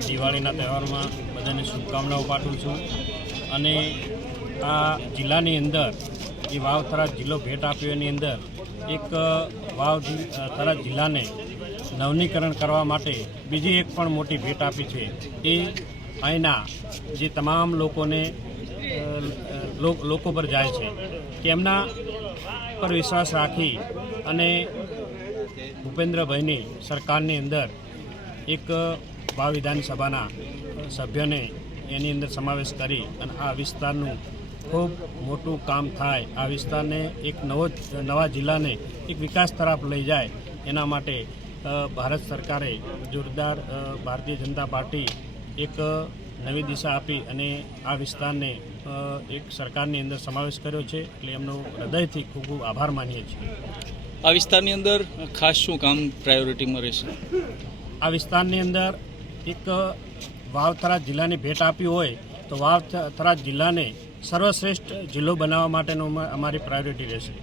દિવાળીના તહેવારમાં બધાને શુભકામનાઓ પાઠવું છું અને આ જિલ્લાની અંદર એ વાવ થરાદ જિલ્લો ભેટ આપ્યો એની અંદર એક વાવ થરાદ જિલ્લાને નવનીકરણ કરવા માટે બીજી એક પણ મોટી ભેટ આપી છે એ અહીંના જે તમામ લોકો પર જાય છે કે એમના પર વિશ્વાસ રાખી અને ભૂપેન્દ્રભાઈની સરકારની અંદર એક વાવ વિધાનસભાના સભ્યને એની અંદર સમાવેશ કરી અને આ વિસ્તારનું ખૂબ મોટું કામ થાય, આ વિસ્તારને એક નવા જિલ્લાને એક વિકાસ તરફ લઈ જાય એના માટે ભારત સરકારે જોરદાર ભારતીય જનતા પાર્ટી એક નવી દિશા આપી અને આ વિસ્તારને એક સરકારની અંદર સમાવેશ કર્યો છે એટલે એમનો હૃદયથી ખૂબ ખૂબ આભાર માનીએ છીએ। આ વિસ્તારની અંદર ખાસ શું કામ પ્રાયોરિટીમાં રહેશે? આ વિસ્તારની અંદર એક વાવ થરાદ જિલ્લાની ભેટ આપી હોય તો વાવ થરાદ જિલ્લાને સર્વશ્રેષ્ઠ જિલ્લો બનાવવા માટેનો અમારી પ્રાયોરિટી રહેશે।